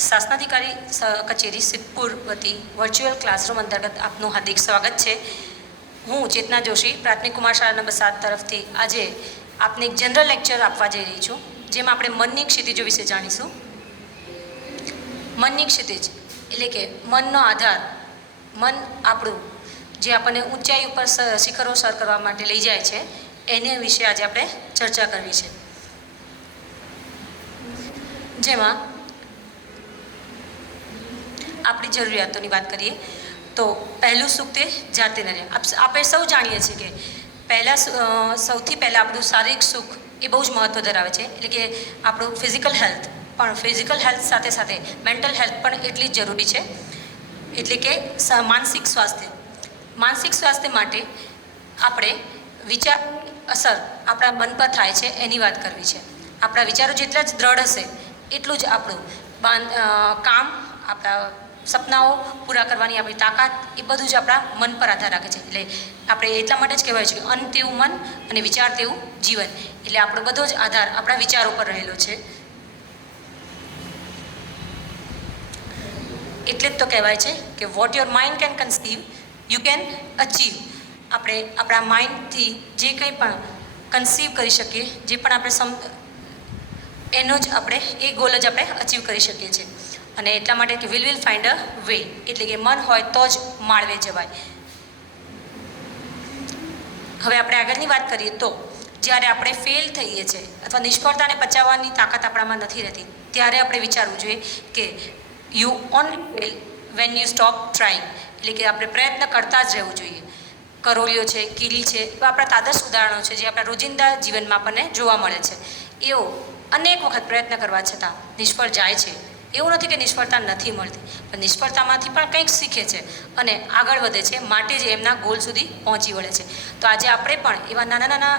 શાસનાધિકારી કચેરી સિદ્ધપુર વતી virtual classroom અંતર્ગત આપનું હાર્દિક સ્વાગત છે. હું ચેતના જોશી પ્રાથમિક કુમાર શાળા નંબર 7 તરફથી આજે આપને એક જનરલ લેક્ચર આપવા જઈ રહી છું, જેમાં આપણે મનની ક્ષિતિજો વિશે જાણીશું. મનની ક્ષિતિજ એટલે કે મનનો આધાર, મન આપણું જે આપણને ઊંચાઈ ઉપર શિખરો સર કરવા માટે લઈ જાય છે, એને વિશે આજે આપણે ચર્ચા કરવી છે. જેમાં આપણી જરૂરિયાતોની વાત કરીએ તો પહેલું સુખ તે જાતે ન રહે. આપણે સૌ જાણીએ છીએ કે સૌથી પહેલાં આપણું શારીરિક સુખ એ બહુ જ મહત્ત્વ ધરાવે છે. એટલે કે આપણું ફિઝિકલ હેલ્થ, પણ ફિઝિકલ હેલ્થ સાથે સાથે મેન્ટલ હેલ્થ પણ એટલી જ જરૂરી છે. એટલે કે માનસિક સ્વાસ્થ્ય માટે આપણે વિચાર અસર આપણા મન પર થાય છે એની વાત કરવી છે. આપણા વિચારો જેટલા જ દ્રઢ હશે એટલું જ આપણું કામ, આપણા સપનાઓ પૂરા કરવાની આપણી તાકાત, એ બધું જ આપણા મન પર આધાર રાખે છે. એટલે આપણે એટલા માટે જ કહેવાય છે કે અન્ન તેવું મન અને વિચાર તેવું જીવન. એટલે આપણો બધો જ આધાર આપણા વિચારો પર રહેલો છે. એટલે જ તો કહેવાય છે કે vote your mind can conceive you can achieve. આપણે આપણા માઇન્ડથી જે કંઈ પણ કન્સીવ કરી શકીએ, જે પણ આપણે એનો જ આપણે એ ગોલ જ આપણે અચીવ કરી શકીએ છીએ. અને એટલા માટે કે વિલ ફાઇન્ડ અ વે, એટલે કે મન હોય તો જ માળવે જવાય. હવે આપણે આગળની વાત કરીએ તો જ્યારે આપણે ફેલ થઈએ છીએ અથવા નિષ્ફળતાને પચાવવાની તાકાત આપણામાં નથી રહેતી, ત્યારે આપણે વિચારવું જોઈએ કે you only fail when you stop trying. એટલે કે આપણે પ્રયત્ન કરતા જ રહેવું જોઈએ. કરોળીઓ છે, કીડી છે, એવા આપણા તાદર્શ ઉદાહરણો છે જે આપણા રોજિંદા જીવનમાં આપણને જોવા મળે છે. એઓ અનેક વખત પ્રયત્ન કરવા છતાં નિષ્ફળ જાય છે. એવું નથી કે નિષ્ફળતા નથી મળતી, પણ નિષ્ફળતામાંથી પણ કંઈક શીખે છે અને આગળ વધે છે, માટે જ એમના ગોલ સુધી પહોંચી વળે છે. તો આજે આપણે પણ એવા નાના નાના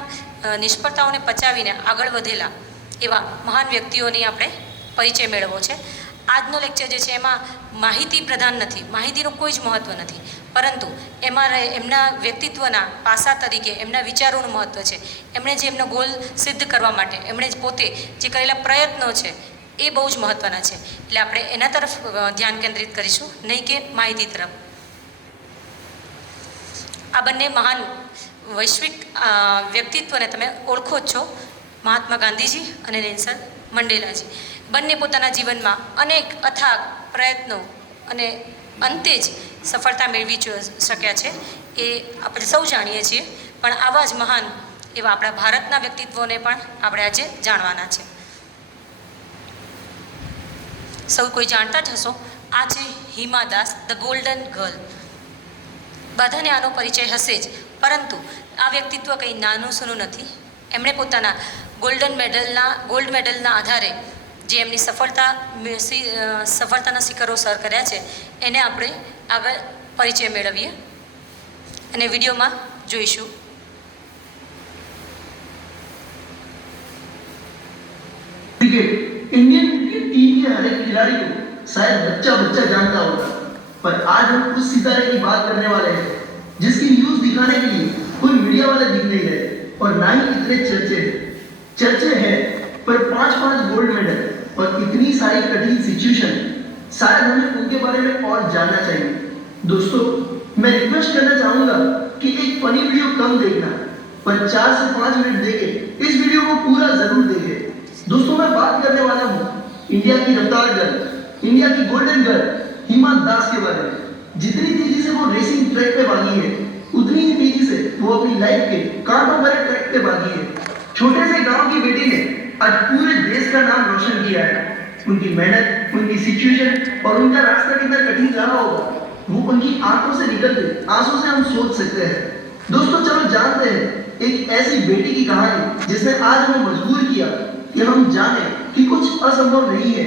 નિષ્ફળતાઓને પચાવીને આગળ વધેલા એવા મહાન વ્યક્તિઓની આપણે પરિચય મેળવવો છે. આજનો લેક્ચર જે છે એમાં માહિતી પ્રધાન નથી, માહિતીનું કોઈ જ મહત્ત્વ નથી, પરંતુ એમાં એમના વ્યક્તિત્વના પાસા તરીકે એમના વિચારોનું મહત્ત્વ છે. એમણે જે એમનો ગોલ સિદ્ધ કરવા માટે એમણે પોતે જે કરેલા પ્રયત્નો છે એ બહુ જ મહત્ત્વના છે. એટલે આપણે એના તરફ ધ્યાન કેન્દ્રિત કરીશું, નહીં કે માહિતી તરફ. આ બંને મહાન વૈશ્વિક વ્યક્તિત્વને તમે ઓળખો જ છો, મહાત્મા ગાંધીજી અને નેલ્સન મંડેલાજી. બંને પોતાના જીવનમાં અનેક અથાગ પ્રયત્નો અને અંતે જ સફળતા મેળવી શક્યા છે, એ આપણે સૌ જાણીએ છીએ. પણ આવા જ મહાન એવા આપણા ભારતના વ્યક્તિત્વોને પણ આપણે આજે જાણવાના છે. સૌ કોઈ જાણતા જ હશો, આ છે હિમા દાસ, ધ ગોલ્ડન ગર્લ. બધાને આનો પરિચય હશે જ, પરંતુ આ વ્યક્તિત્વ કંઈ નાનું સૂનું નથી. એમણે પોતાના ગોલ્ડ મેડલના આધારે જે એમની સફળતાના શિખરો સર કર્યા છે, એને આપણે આગળ પરિચય મેળવીએ અને વિડીયોમાં જોઈશું. इंडियन क्रिकेट टीम के हर एक खिलाड़ी को शायद बच्चा जानता होगा, पर आज हम उस सितारे की बात करने वाले हैं जिसकी न्यूज दिखाने के लिए कोई मीडिया वाले दिख नहीं रहे और ना ही इतने चर्चे हैं, पर 5 गोल्ड मेडल और इतनी सारी कठिन सिचुएशन, शायद हमें उनके बारे में और जानना चाहिए. दोस्तों, मैं रिक्वेस्ट करना चाहूंगा कि एक फनी वीडियो कम देखना, पर 4 से 5 मिनट देके इस वीडियो को पूरा जरूर देखें. दोस्तों, मैं बात करने वाला हूँ इंडिया की रफ्तार गर्ल, इंडिया की गोल्डन गर्ल हिमा दास के बारे में. जितनी तेजी से वो रेसिंग ट्रैक पे भागी है, उतनी ही तेजी से वो अपनी लाइफ के कांटों भरे ट्रैक पे भागी है. छोटे से गांव की बेटी ने आज पूरे देश का नाम रोशन किया है. उनकी मेहनत, उनकी सिचुएशन और उनका रास्ता कितना कठिन रहा होगा, वो उनकी आंखों से निकलते आंसू से हम सोच सकते हैं. दोस्तों, चलो जानते हैं एक ऐसी बेटी की कहानी जिसने आज हमें मजबूर किया कि हम जाने कि कुछ असंभव नहीं है,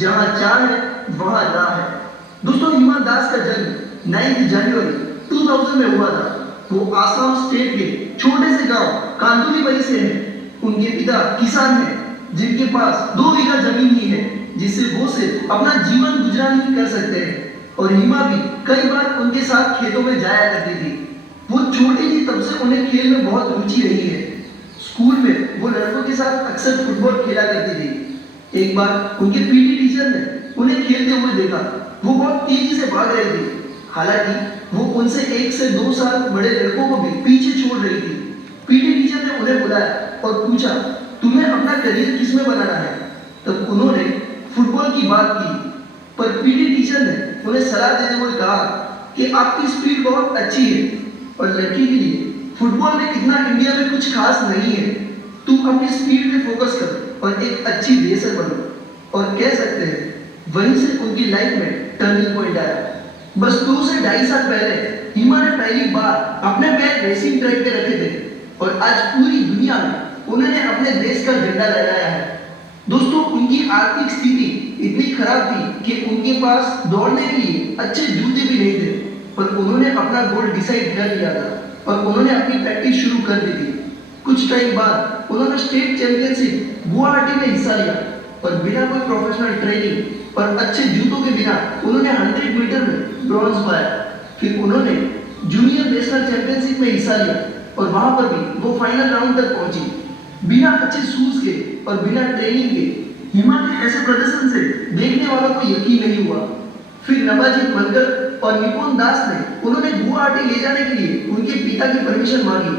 जहां चाह है वहां राह है. दोस्तों, हिमा दास का जन्म 9 जनवरी 2000 में हुआ था. वो आसाम स्टेट के छोटे से गांव कांदुलीबरी से हैं. उनके पिता किसान हैं, जिनके पास 2 बीघा जमीन ही है, जिससे वो सिर्फ अपना जीवन गुजारा नहीं कर सकते हैं. और हिमा भी कई बार उनके साथ खेतों में जाया करती थी. वो छोटी थी तब से उन्हें खेल में बहुत रुचि रही है. स्कूल में वो लड़कों के साथ अक्सर फुटबॉल खेला करती थी. एक बार उनके पीटी टीचर ने उन्हें खेलते हुए देखा। वो बहुत तेजी से भाग रहे थे, हालांकि वो उनसे 1 से 2 साल बड़े लड़कों को भी पीछे छोड़ रही थी। पीटी टीचर ने उन्हें बुलाया और पूछा, तुम्हें अपना करियर किसमें बनाना है? तब उन्होंने फुटबॉल की बात की, पर पीटी टीचर ने उन्हें सलाह देते हुए कहा कि आपकी स्पीड बहुत अच्छी है और लड़की के लिए फुटबॉल में इतना इंडिया में कुछ खास नहीं है। तुम अपनी स्पीड पे फोकस करो और एक अच्छी रेसर बनो। और कह सकते हैं वहीं से उनकी लाइफ में टर्निंग पॉइंट आया। बस 2 से 2.5 साल पहले हिमा ने पहली बार अपने पैर रेसिंग ट्रैक पे रखे थे और आज पूरी दुनिया में उन्होंने अपने देश का झंडा लहराया है। दोस्तों, उनकी आर्थिक स्थिति इतनी खराब थी कि उनके पास दौड़ने के लिए अच्छे जूते भी नहीं थे, पर उन्होंने अपना गोल डिसाइड कर लिया था और उन्होंने अपनी प्रैक्टिस शुरू कर दी थी। कुछ टाइम बाद उन्होंने स्टेट चैंपियनशिप गुवाहाटी में हिस्सा लिया और बिना कोई प्रोफेशनल ट्रेनिंग और अच्छे जूतों के बिना उन्होंने 100 मीटर में ब्रॉन्ज पाया। फिर उन्होंने जूनियर नेशनल चैंपियनशिप में हिस्सा लिया और वहां पर भी वो फाइनल राउंड तक पहुंची। बिना अच्छे शूज के और बिना ट्रेनिंग के हिमा के ऐसे प्रदर्शन से देखने वालों को यकीन नहीं हुआ। फिर नवाजीत मनकर और निपुण दास ने उन्होंने गुवाहाटी ले जाने के लिए उनके पिता की परमिशन मांगी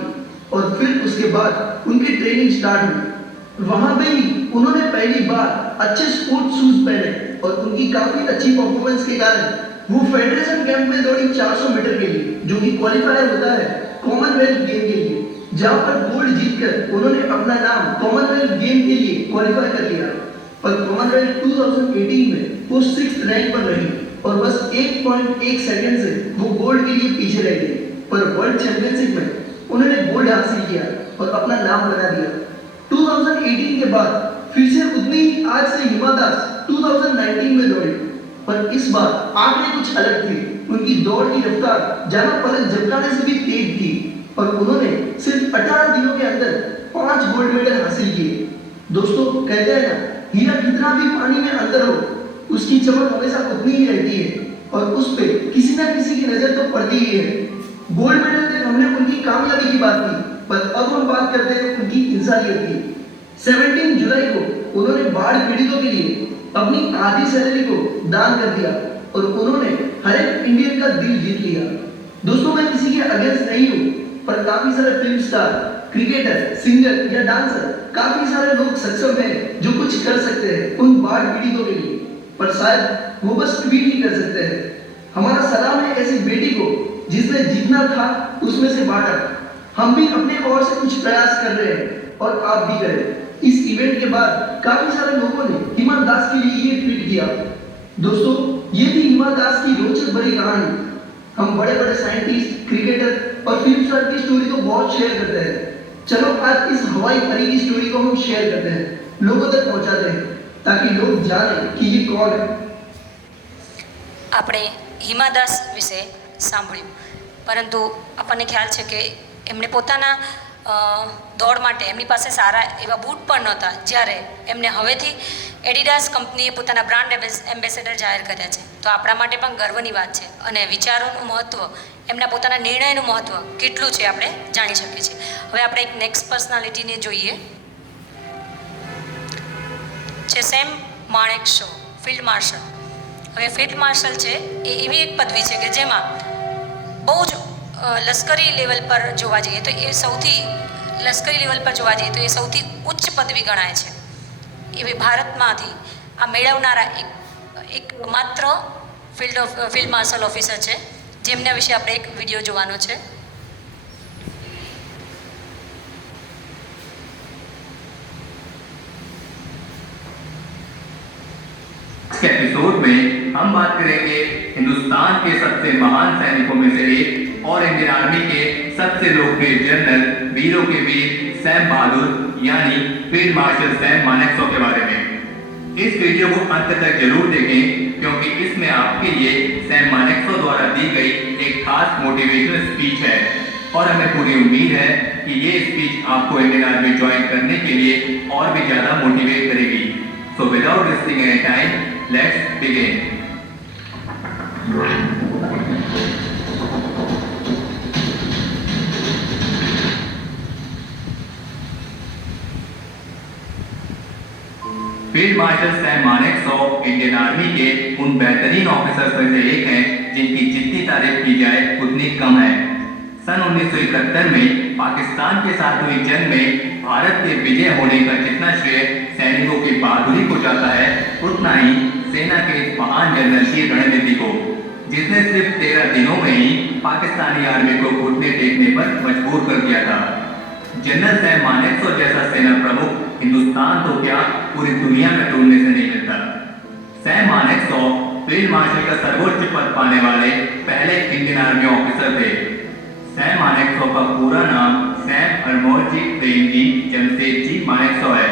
और फिर उसके बाद उनकी ट्रेनिंग स्टार्ट हुई। वहां पे ही उन्होंने पहली बार अच्छे स्पोर्ट्स शूज पहने और उनकी काफी अच्छी परफॉर्मेंस के कारण वो फेडरेशन कैंप में दौड़ी 400 मीटर के लिए, जो कि क्वालिफायर होता है कॉमनवेल्थ गेम के लिए, जहां पर गोल्ड जीतकर उन्होंने अपना नाम कॉमनवेल्थ गेम के लिए क्वालिफाई कर लिया। पर कॉमनवेल्थ 2018 में वो 6th रैंक पर रही और बस 1.1 सेकंड से वो गोल्ड के लिए पीछे रह गई। पर वर्ल्ड चैंपियनशिप में उन्होंने गोल्ड हासिल किया और अपना नाम बना दिया। 2018 के बाद फिर से उतनी ही आज से हिमा दास 2019 में दौड़ी, पर इस बार आंकड़े कुछ अलग थे। उनकी दौड़ की रफ्तार जाना पलक झपकाने से भी तेज थी और उन्होंने सिर्फ 18 दिनों के अंदर 5 गोल्ड मेडल हासिल किए। दोस्तों, कहते हैं ना, हीरा कितना भी पानी में अंदर हो, उसकी चमक हमेशा उतनी ही रहती है और उस पे किसी ना किसी की नजर तो पड़ती ही है। गोल्ड मेडल तक हमने उनकी कामयाबी की बात की, पर अब हम बात करते हैं उनकी इंसानियत की। 17 जुलाई को उन्होंने बाढ़ पीड़ितों के लिए अपनी आधी सैलरी को दान कर दिया और उन्होंने हर एक इंडियन का दिल जीत लिया। दोस्तों, मैं किसी के अगेंस्ट नहीं हूँ, पर काफी सारे फिल्म स्टार, क्रिकेटर, सिंगर या डांसर, काफी सारे लोग सक्षम हैं जो कुछ कर सकते हैं उन बाढ़ पीड़ितों के लिए, पर शायद वो बस ट्वीट ही कर सकते हैं। हमारा सलाम है ऐसी बेटी को जिसने जीतना था उसमें से बांटा। हम भी अपने ओर से कुछ प्रयास कर रहे हैं और आप भी करें। इस इवेंट के बाद काफी सारे लोगों ने हिमा दास के लिए ये ट्वीट किया। दोस्तों, ये थी हिमा दास की रोचक भरी कहानी। हम बड़े बड़े साइंटिस्ट, क्रिकेटर और फिल्म स्टार की स्टोरी तो बहुत शेयर करते हैं। चलो आज इस हवाई परी की स्टोरी को हम शेयर करते हैं, लोगों तक पहुंचाते हैं, ताकि लोग जाने कि ये कौन है। આપણે હિમા દાસ વિશે સાંભળ્યું, પરંતુ આપણને ખ્યાલ છે કે એમણે પોતાના દોડ માટે એમની પાસે સારા એવા બૂટ પણ નહોતા, જ્યારે એમને હવેથી એડિડાસ કંપનીએ પોતાના બ્રાન્ડ એમ્બેસેડર જાહેર કર્યા છે. તો આપણા માટે પણ ગર્વની વાત છે અને વિચારોનું મહત્ત્વ, એમના પોતાના નિર્ણયનું મહત્ત્વ કેટલું છે આપણે જાણી શકીએ છીએ. હવે આપણે એક નેક્સ્ટ પર્સનાલિટીને જોઈએ છે સેમ માણેક શો, ફિલ્ડ માર્શલ. હવે ફિલ્ડ માર્શલ છે એ એવી એક પદવી છે કે જેમાં બહુ જ લશ્કરી લેવલ પર જોવા જઈએ તો એ સૌથી લશ્કરી લેવલ પર જોવા જઈએ તો એ સૌથી ઉચ્ચ પદવી ગણાય છે. એવી ભારતમાંથી આ મેળવનારા એક માત્ર ફિલ્ડ માર્શલ ઓફિસર છે, જેમના વિશે આપણે એક વિડીયો જોવાનો છે. इस एपिसोड में हम बात करेंगे हिंदुस्तान के सबसे महान सैनिकों में से एक और इंडियन आर्मी के सबसे लोकप्रिय जनरल, वीरों के वीर सैम बहादुर यानी फील्ड मार्शल सैम मानेकशॉ के बारे में. इस वीडियो को अंत तक जरूर देखें, क्योंकि इसमें आपके लिए सैम मानेकशॉ द्वारा दी गई एक खास मोटिवेशनल स्पीच है और हमें पूरी उम्मीद है कि ये स्पीच आपको इंडियन आर्मी ज्वाइन करने के लिए और भी ज्यादा मोटिवेट करेगी. So without wasting any time, let's begin. Field marshal Sam Manekshaw Indian army के उन बेहतरीन ऑफिसर्स में से एक हैं जिनकी जितनी तारीफ की जाए उतनी कम है। सन 1971 में पाकिस्तान के साथ हुई जंग में भारत के विजय होने का जितना श्रेय सैनिकों की बहादुरी को जाता है, उतना ही सेना के इस महान जनरल की रणनीति को, जिसने सिर्फ 13 दिनों में ही पाकिस्तानी आर्मी को घुटने टेकने पर मजबूर कर दिया था। जनरल सैम मानेकशॉ जैसा सेना प्रमुख हिंदुस्तान तो क्या पूरी दुनिया में ढूंढने से नहीं मिलता। सैम मानेकशॉ फील्ड मार्शल का सर्वोच्च पद पाने वाले पहले इंडियन आर्मी ऑफिसर थे। सैम मानेकशॉ का पूरा नाम सैम हरमोरजी प्रेमजी जमशेदजी मानेकशॉ है।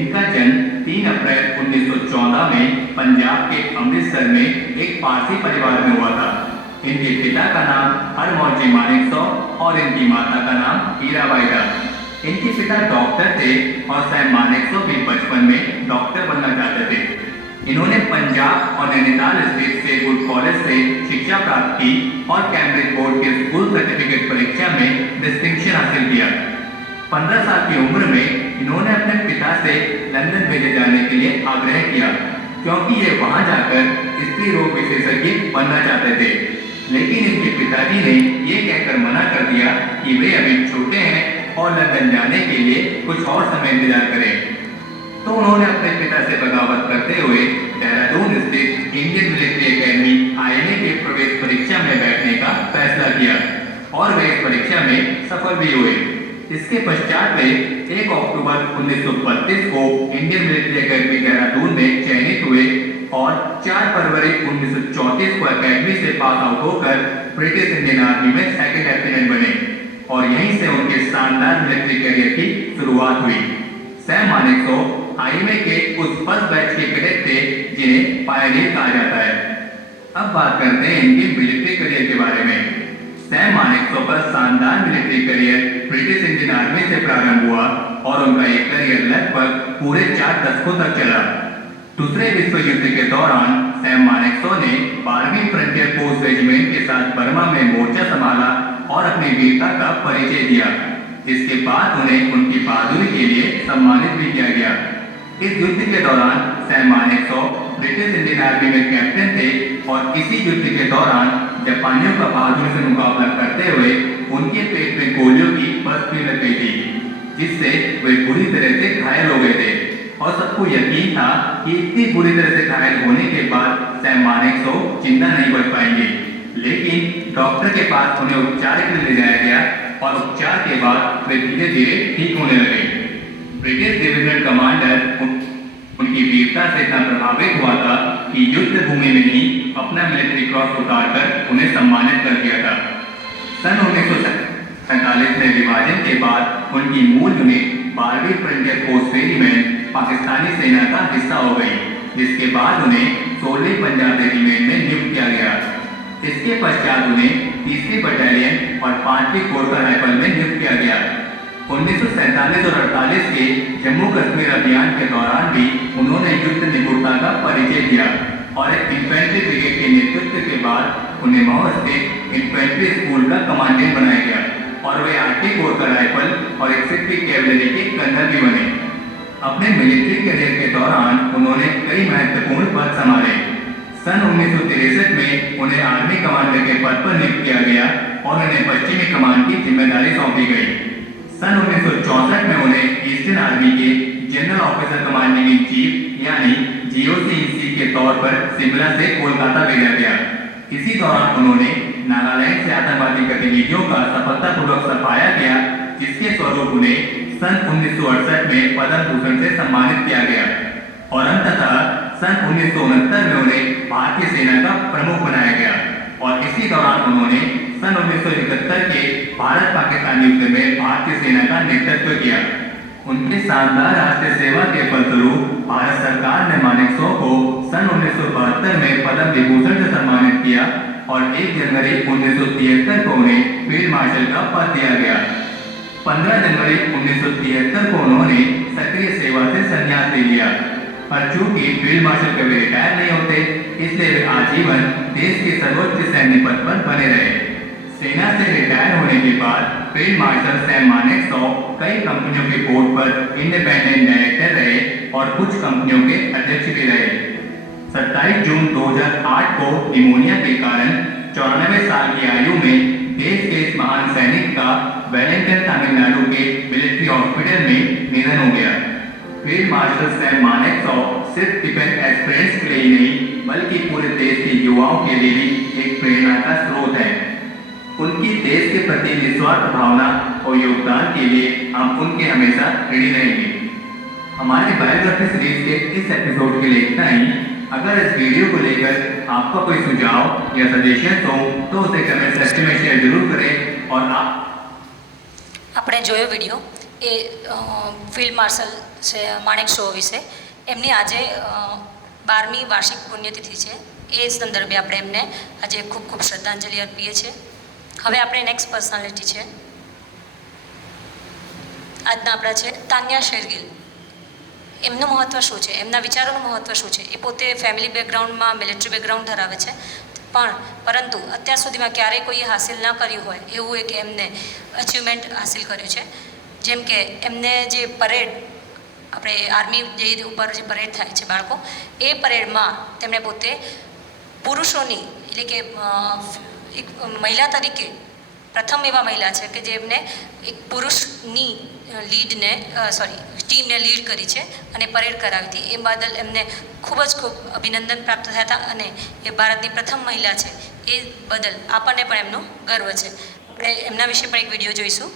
इनका जन्म 3 अप्रैल 1914 में पंजाब के अमृतसर में एक पारसी परिवार में हुआ था। इनके पिता का नाम हरमोरजी मानेकशॉ और इनकी माता का नाम हीराबाई था। इनके पिता डॉक्टर थे और सैम मानेकशॉ भी बचपन में डॉक्टर बनना चाहते थे। इन्होंने पंजाब और नैनीताल स्थित शेरवुड कॉलेज से शिक्षा प्राप्त की और कैम्ब्रिज बोर्ड के स्कूल सर्टिफिकेट परीक्षा में डिस्टिंक्शन हासिल किया। 15 साल की उम्र में इन्होंने अपने पिता से लंदन भेजे जाने के लिए आग्रह किया, क्योंकि ये वहां जाकर स्त्री रोग विशेषज्ञ बनना चाहते थे। लेकिन इनके पिताजी ने ये कहकर मना कर दिया कि वे अभी छोटे हैं और लंदन जाने के लिए कुछ और समय इंतजार करें। तो उन्होंने अपने पिता से बगावत करते हुए देहरादून स्थित इंडियन मिलिट्री एकेडमी IMA के प्रवेश परीक्षा में बैठने का फैसला किया और वे इस परीक्षा में सफल भी हुए। इसके पश्चात वे 1 अक्टूबर 1932 को इंडियन मिलिट्री एकेडमी देहरादून में चयनित हुए और 4 फरवरी 1934 को एकेडमी से पास आउट होकर ब्रिटिश इंडियन आर्मी में सेकंड लेफ्टिनेंट बने और यहीं से उनके शानदार मिलिट्री करियर की शुरुआत हुई। सैम मानेकशॉ IMA के उस फर्स्ट बैच के कैडेट थे जिन्हें पायनियर कहा जाता है। अब बात करते हैं इनके मिलिट्री करियर के बारे में। सैम मानेकशॉ का शानदार military career British Indian army से प्रारंभ हुआ और उनका ये करियर लगभग पूरे 4 दशकों तक चला। दूसरे विश्व युद्ध के दौरान सैम मानेकशॉ ने 12वीं फ्रंटियर फोर्स रेजिमेंट के साथ बर्मा में मोर्चा संभाला और अपनी वीरता का परिचय दिया, जिसके बाद उन्हें उनकी बहादुरी के लिए सम्मानित भी किया गया। इस युद्ध के दौरान Sam Manekshaw British Indian army में कैप्टन थे और इसी युद्ध के दौरान जापानियों का बहादुरी से मुकाबला करते हुए उनके पेट में गोलियों की बर्फ भी लग गई थी, जिससे वे बुरी तरह से घायल हो गए थे और सबको यकीन था कि इतनी बुरी तरह से घायल होने के बाद सैम मानेकशॉ जिंदा नहीं बच पाएंगे। लेकिन डॉक्टर के पास उन्हें उपचार के लिए ले जाया गया और उपचार के बाद वे धीरे धीरे ठीक होने लगे। ब्रिटिश डिविजनल कमांडर उनकी वीरता से इतना प्रभावित हुआ था कि युद्ध भूमि में ही अपना मिलिट्री क्रॉस उतारकर उन्हें सम्मानित कर दिया था। सन 1947 में विभाजन के बाद उनकी मूल यूनिट 12वीं फ्रंटियर फोर्स रेजिमेंट पाकिस्तानी सेना का हिस्सा हो गई, जिसके बाद उन्हें 16वीं पंजाब रेजिमेंट में नियुक्त किया गया। इसके पश्चात उन्हें 30वीं बटालियन और 5वीं कोर राइफल में नियुक्त किया गया। 1947 और 48 के जम्मू कश्मीर अभियान के दौरान भी उन्होंने युद्ध निपुणता का परिचय दिया और एक इन्फेंट्री ब्रिगेड के नेतृत्व के बाद उन्हें मऊ स्थित इन्फेंट्री स्कूल का कमांडेंट बनाया गया और वे 8वीं कोर राइफल और 61वीं कैवलरी के कर्नल भी बने। अपने मिलिट्री करियर के दौरान उन्होंने कई महत्वपूर्ण पद संभाले। सन 1963 में उन्हें आर्मी कमांडर के पद पर नियुक्त किया गया और उन्हें पश्चिमी कमान की जिम्मेदारी सौंपी गई। सन 1964 में उन्हें ईस्टर्न आर्मी के general officer commanding in chief यानी GOC-in-Chief के तौर पर शिमला से कोलकाता भेजा गया। इसी दौरान उन्होंने नागालैंड से आतंकवादी गतिविधियों का सफलतापूर्वक सफाया किया, जिसके स्वरूप उन्हें सन 1968 में पद्म भूषण से सम्मानित किया गया और अंततः सन 1969 में उन्हें भारतीय सेना का प्रमुख बनाया गया और इसी दौरान उन्होंने सन 1971 के भारत पाकिस्तान युद्ध में भारतीय सेना का नेतृत्व किया। उनके शानदार राष्ट्रीय सेवा के फलस्वरूप भारत सरकार ने मानेकशॉ को सन 1972 में पद्म विभूषण से सम्मानित किया और 1 जनवरी 1973 को उन्हें फील्ड मार्शल का पद दिया गया। 15 जनवरी 1973 को उन्होंने सक्रिय सेवा से संन्यास ले लिया, पर चूंकि फील्ड मार्शल कभी रिटायर नहीं होते, इसलिए वे आजीवन देश के सर्वोच्च सैन्य पद पर बने रहे। सेना से रिटायर होने के बाद फील्ड मार्शल सैम मानेकशॉ कई कंपनियों के बोर्ड पर इंडिपेंडेंट डायरेक्टर रहे और कुछ कंपनियों के अध्यक्ष भी रहे। 27 जून 2008 को निमोनिया के कारण 94 साल की आयु में देश के इस महान सैनिक का वेलिंगटन तमिलनाडु के मिलिट्री हॉस्पिटल में निधन हो गया। फील्ड मार्शल सैम मानेकशॉ सिर्फ डिफेंस एस्पिरेंट्स के लिए ही नहीं बल्कि पूरे देश के युवाओं के लिए भी एक प्रेरणा का स्रोत है। उनकी देश के प्रति निस्वार्थ भावना और योगदान के लिए हम उनके हमेशा ऋणी रहेंगे। हमारे बायोग्राफी सीरीज के इस एपिसोड के लिए इतना ही। अगर इस वीडियो को लेकर आपका कोई सुझाव या सजेशन हो तो उसे कमेंट सेक्शन में शेयर जरूर करें। और આપણે જોયો વિડીયો એ ફિલ્ડ માર્શલ છે માણેકશો વિશે. એમની આજે 12મી વાર્ષિક પુણ્યતિથિ છે. એ સંદર્ભે આપણે એમને આજે ખૂબ ખૂબ શ્રદ્ધાંજલિ અર્પીએ છીએ. હવે આપણે નેક્સ્ટ પર્સનાલિટી છે આજના આપણા છે તાન્યા શેરગિલ. એમનું મહત્ત્વ શું છે, એમના વિચારોનું મહત્ત્વ શું છે? એ પોતે ફેમિલી બેકગ્રાઉન્ડમાં મિલિટરી બેકગ્રાઉન્ડ ધરાવે છે, પરંતુ અત્યાર સુધીમાં ક્યારેય કોઈએ હાસિલ ન કર્યું હોય એવું એક એમને અચીવમેન્ટ હાસિલ કર્યું છે. જેમ કે એમને જે પરેડ, આપણે આર્મી ડે ઉપર જે પરેડ થાય છે બાળકો, એ પરેડમાં તેમણે પોતે પુરુષોની એટલે કે એક મહિલા તરીકે પ્રથમ એવા મહિલા છે કે જેમને એક પુરુષની ટીમને લીડ કરી છે અને પરેડ કરાવી હતી. એ બદલ એમને ખૂબ અભિનંદન પ્રાપ્ત થયા હતા અને એ ભારતની પ્રથમ મહિલા છે. એ બદલ આપણને પણ એમનો ગર્વ છે. આપણે એમના વિશે પણ એક વિડીયો જોઈશું.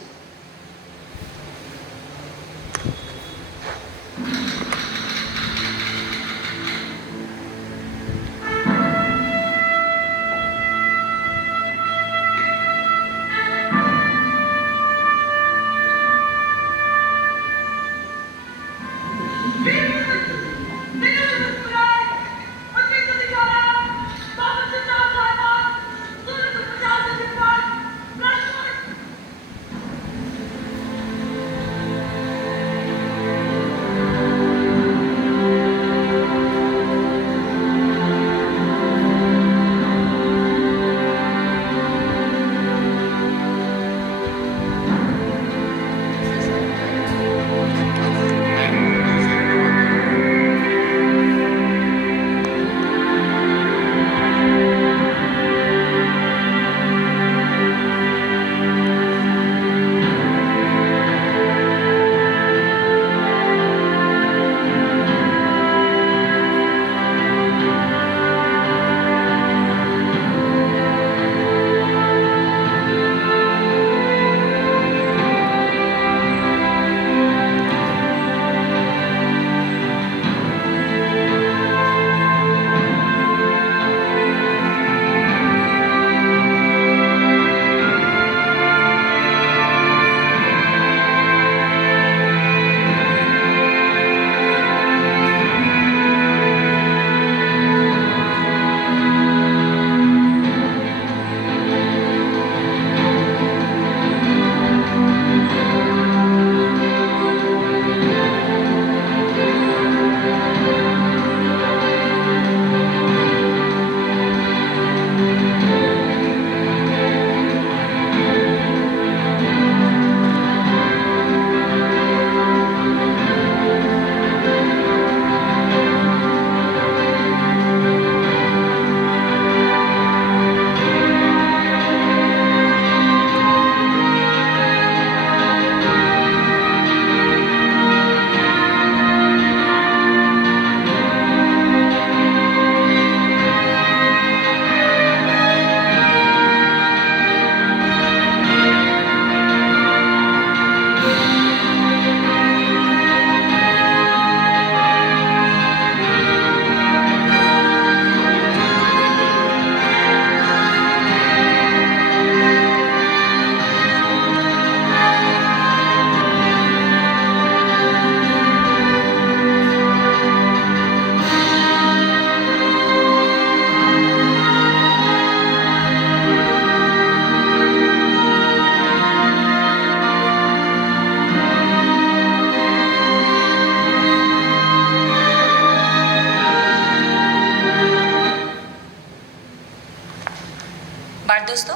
બાળ દોસ્તો,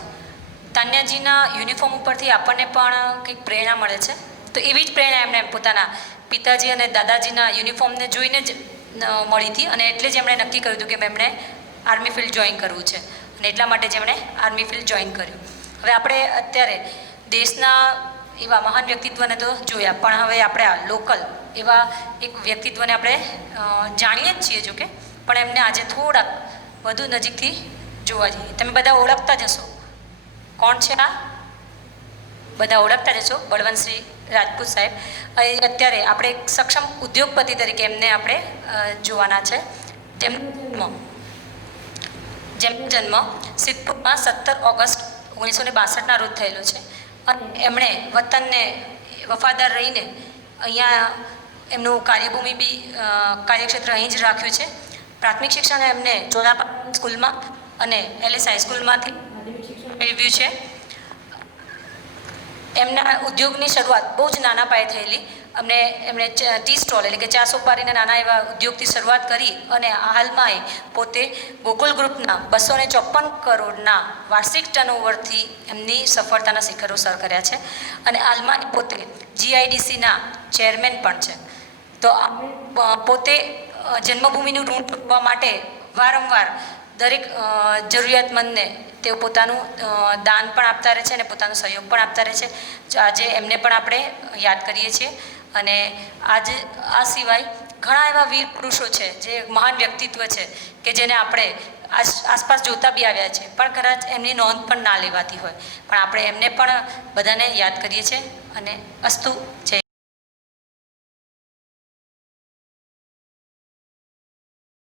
તાન્યાજીના યુનિફોર્મ ઉપરથી આપણને પણ કંઈક પ્રેરણા મળે છે. તો એવી જ પ્રેરણા એમણે પોતાના પિતાજી અને દાદાજીના યુનિફોર્મને જોઈને જ મળી હતી અને એટલે જ એમણે નક્કી કર્યું હતું કે એમણે આર્મી ફિલ્ડ જોઈન કરવું છે અને એટલા માટે જ એમણે આર્મી ફિલ્ડ જોઈન કર્યું. હવે આપણે અત્યારે દેશના એવા મહાન વ્યક્તિત્વને તો જોયા, પણ હવે આપણે આ લોકલ એવા એક વ્યક્તિત્વને આપણે જાણીએ જ છીએ જોકે, પણ એમને આજે થોડાક વધુ નજીકથી જોવા જઈએ. તમે બધા ઓળખતા જ હશો કોણ છે આ? બધા ઓળખતા જ હશો, બળવંતસિંહ રાજપૂત સાહેબ. અત્યારે આપણે એક સક્ષમ ઉદ્યોગપતિ તરીકે એમને આપણે જોવાના છે. જેમનો જન્મ સિદ્ધપુરમાં 17 ઓગસ્ટ 1962ના રોજ થયેલો છે અને એમણે વતનને વફાદાર રહીને અહીંયા એમનું કાર્યભૂમિ બી કાર્યક્ષેત્ર અહીં જ રાખ્યું છે. પ્રાથમિક શિક્ષણ એમને ચોરાપા સ્કૂલમાં અને એલએસ હાઈસ્કૂલમાંથી મેળવ્યું છે. એમના ઉદ્યોગની શરૂઆત બહુ જ નાના પાયે થયેલી. એમણે ટી સ્ટોલ એટલે કે ચા સોપારીના નાના એવા ઉદ્યોગથી શરૂઆત કરી અને હાલમાં એ પોતે ગોકુલ ગ્રુપના 254 કરોડના વાર્ષિક ટર્નઓવરથી એમની સફળતાના શિખરો સર કર્યા છે અને હાલમાં પોતે જીઆઈડીસીના ચેરમેન પણ છે. તો પોતે જન્મભૂમિનું ઋણ ચૂકવવા માટે વારંવાર દરેક જરૂરિયાતમંદને તેઓ પોતાનું દાન પણ આપતા રહે છે અને પોતાનો સહયોગ પણ આપતા રહે છે. આજે એમને પણ આપણે યાદ કરીએ છીએ. અને આજે આ સિવાય ઘણા એવા વીર પુરુષો છે જે મહાન વ્યક્તિત્વ છે કે જેને આપણે આસપાસ જોતા બી આવ્યા છે, પણ કદાચ એમની નોંધ પણ ના લેવાતી હોય, પણ આપણે એમને પણ બધાને યાદ કરીએ છીએ. અને અસ્તુ જય